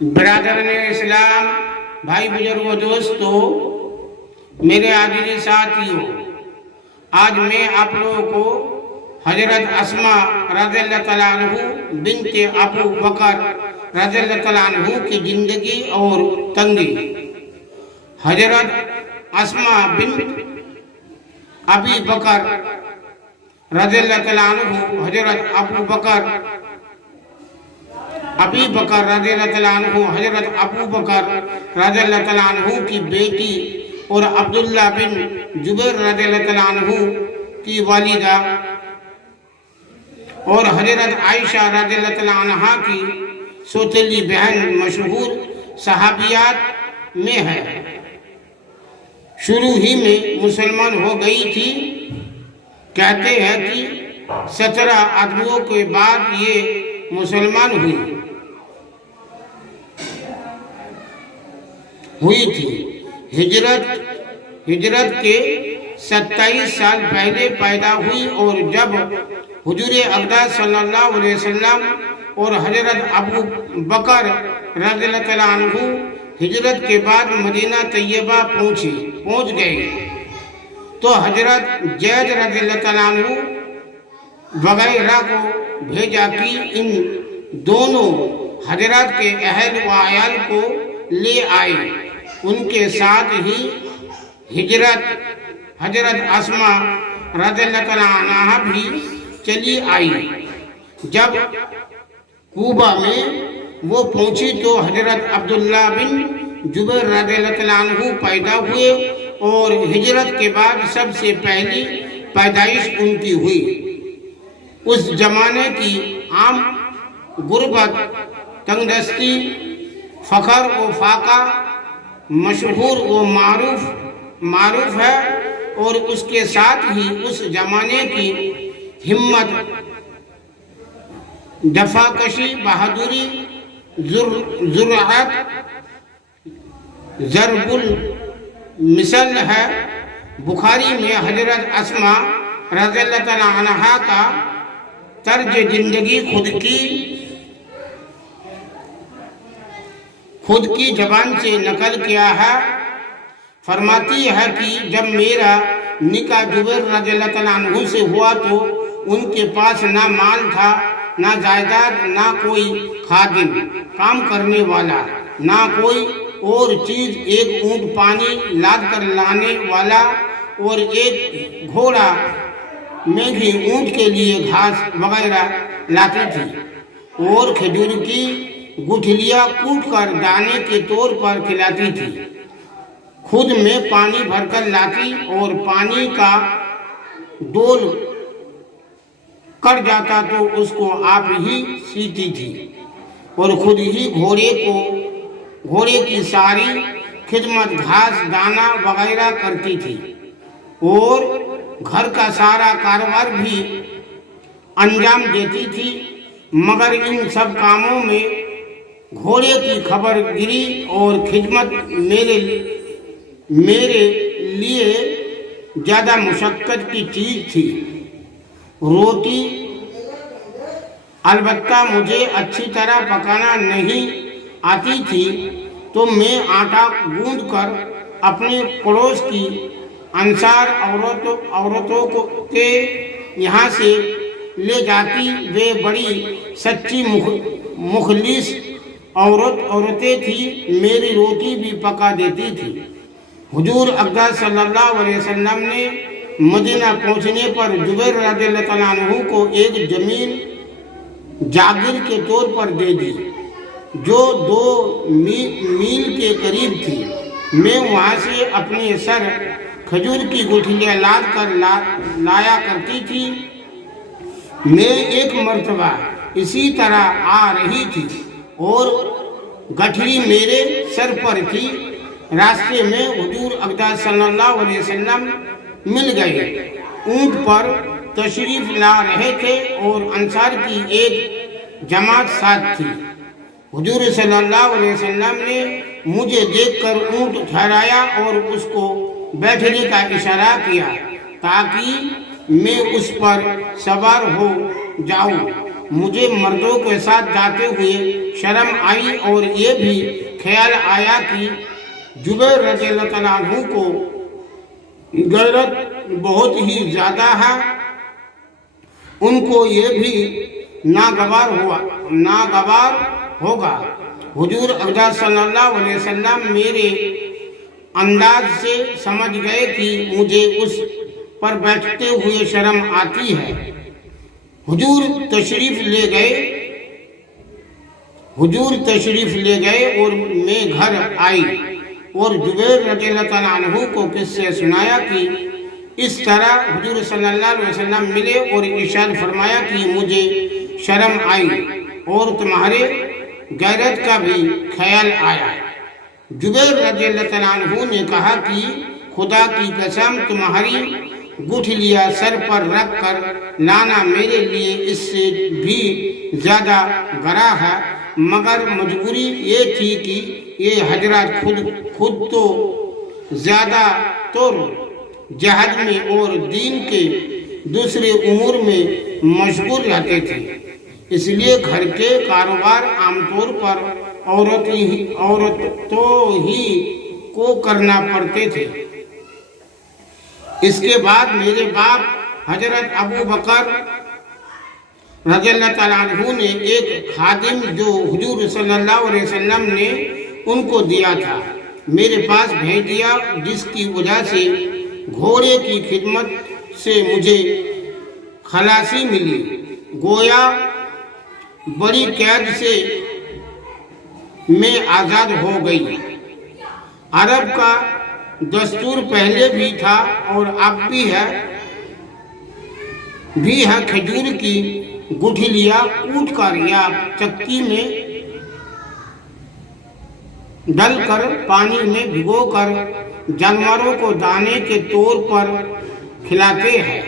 برادران اسلام، بھائی بزرگوں، دوستو، میرے عزیز ساتھیوں، آج میں آپ لوگوں کو حضرت اسماء رضی اللہ تعالیٰ عنہ بنت ابو بکر رضی اللہ تعالیٰ عنہ کی زندگی اور تنگی۔ حضرت اسماء بنت ابی بکر رضی اللہ تعالیٰ عنہ، حضرت ابی بکر رضی اللہ تعالیٰ عنہ، حضرت ابو بکر رضی اللہ تعالیٰ عنہ کی بیٹی اور عبداللہ بن جبیر رضی اللہ تعالیٰ عنہ کی والدہ اور حضرت عائشہ رضی اللہ تعالیٰ عنہ کی سوتیلی بہن مشہور صحابیات میں ہے۔ شروع ہی میں مسلمان ہو گئی تھی۔ کہتے ہیں کہ 17 آدمیوں کے بعد یہ مسلمان ہوئی تھی۔ ہجرت کے 27 سال پہلے پیدا ہوئی اور جب حضور اقدس صلی اللہ علیہ وسلم اور حضرت ابو بکر رضی اللہ تعالیٰ عنہ ہجرت کے بعد مدینہ طیبہ پہنچ گئے تو حضرت زید رضی اللہ تعالیٰ عنہ وغیرہ کو بھیجا کہ ان دونوں حضرات کے اہل و عیال کو لے آئے۔ ان کے ساتھ ہی حضرت اسماء رضی اللہ تعالیٰ عنہ بھی چلی آئی۔ جب کوبہ میں وہ پہنچی تو حضرت عبداللہ بن جبیر رضی اللہ تعالیٰ عنہ پیدا ہوئے اور ہجرت کے بعد سب سے پہلی پیدائش ان کی ہوئی۔ اس زمانے کی عام غربت، تنگدستی، فقر و فاقہ مشہور و معروف ہے اور اس کے ساتھ ہی اس زمانے کی ہمت، دفع کشی، بہادری، ضرورت ضرب المثل ہے۔ بخاری میں حضرت اسماء رضی اللہ تعالیٰ عنہ کا طرز زندگی خود کی زبان سے نقل کیا ہے۔ فرماتی ہے کہ جب میرا نکاح جبیر رضی اللہ تعالیٰ عنہ سے ہوا تو ان کے پاس نہ مال تھا، نہ جائیداد، نہ کوئی خادم کام کرنے والا، نہ کوئی اور چیز۔ ایک اونٹ پانی لاد کر لانے والا اور ایک گھوڑا میں بھی اونٹ کے لیے گھاس وغیرہ لاتی تھی اور کھجور کی گٹھلیاں کوٹ کر دانے کے طور پر کھلاتی تھی۔ خود میں پانی بھر کر لاتی اور پانی کا ڈول کٹ جاتا تو اس کو آپ ہی سیتی تھی اور خود ہی گھوڑے کی ساری خدمت، گھاس دانا وغیرہ کرتی تھی اور گھر کا سارا کاروبار بھی انجام دیتی تھی۔ مگر ان سب کاموں میں گھوڑے کی خبر گیری اور خدمت میرے لیے زیادہ مشقت کی چیز تھی۔ روٹی البتہ مجھے اچھی طرح پکانا نہیں آتی تھی تو میں آٹا گوندھ کر اپنے پڑوس کی انصار عورتوں کے یہاں سے لے جاتی۔ وہ بڑی سچی مخلص عورتیں تھیں، میری روٹی بھی پکا دیتی تھی۔ حضور اقدس صلی اللہ علیہ وسلم نے مدینہ پہنچنے پر جبیر رضی اللہ تعالیٰ عنہ کو ایک زمین جاگیر کے طور پر دے دی جو 2 میل کے قریب تھی۔ میں وہاں سے اپنے سر کھجور کی گٹھلیاں لاد کر لایا کرتی تھی۔ میں ایک مرتبہ اسی طرح آ رہی تھی اور گٹھلی میرے سر پر تھی۔ راستے میں حضور اقدس صلی اللہ علیہ وسلم مل گئے، اونٹ پر تشریف لا رہے تھے اور انصار کی ایک جماعت ساتھ تھی۔ حضور صلی اللہ علیہ وسلم نے مجھے دیکھ کر اونٹ ٹھہرایا اور اس کو بیٹھنے کا اشارہ کیا تاکہ میں اس پر سوار ہو جاؤں۔ مجھے مردوں کے ساتھ جاتے ہوئے شرم آئی اور یہ بھی خیال آیا کہ جبیر رضی اللہ تعالیٰ عنہ کو غیرت بہت ہی زیادہ ہے، ان کو یہ بھی ناگوار ہوگا۔ حضور اقدس صلی اللہ علیہ وسلم میرے انداز سے سمجھ گئے کہ مجھے اس پر بیٹھتے ہوئے شرم آتی ہے۔ حضور تشریف لے گئے اور میں گھر آئی اور جبیر رضی اللہ تعالیٰ عنہ کو قصے سنایا کہ اس طرح حضور صلی اللہ علیہ وسلم ملے اور ارشاد فرمایا کہ مجھے شرم آئی اور تمہارے غیرت کا بھی خیال آیا۔ جبیر رضی اللہ تعالیٰ عنہ نے کہا کہ خدا کی قسم تمہاری گٹھلیاں سر پر رکھ کر لانا میرے لیے اس سے بھی زیادہ گرا ہے، مگر مجبوری یہ تھی کہ یہ حضرات خود تو زیادہ طور جہاد میں اور دین کے دوسرے امور میں مشغول رہتے تھے، اس لیے گھر کے کاروبار عام طور پر عورتوں ہی کو کرنا پڑتے تھے۔ اس کے بعد میرے باپ حضرت ابو بکر رضی اللہ تعالیٰ عنہ نے ایک خادم جو حضور صلی اللہ علیہ وسلم نے ان کو دیا تھا میرے پاس بھیج دیا، جس کی وجہ سے گھوڑے کی خدمت سے مجھے خلاصی ملی، گویا بڑی قید سے میں آزاد ہو گئی۔ عرب کا دستور پہلے بھی تھا اور اب بھی ہے کھجور کی گٹھلیاں کوٹ کر یا چکی میں ڈال کر پانی میں بھگو کر جانوروں کو دانے کے طور پر کھلاتے ہیں۔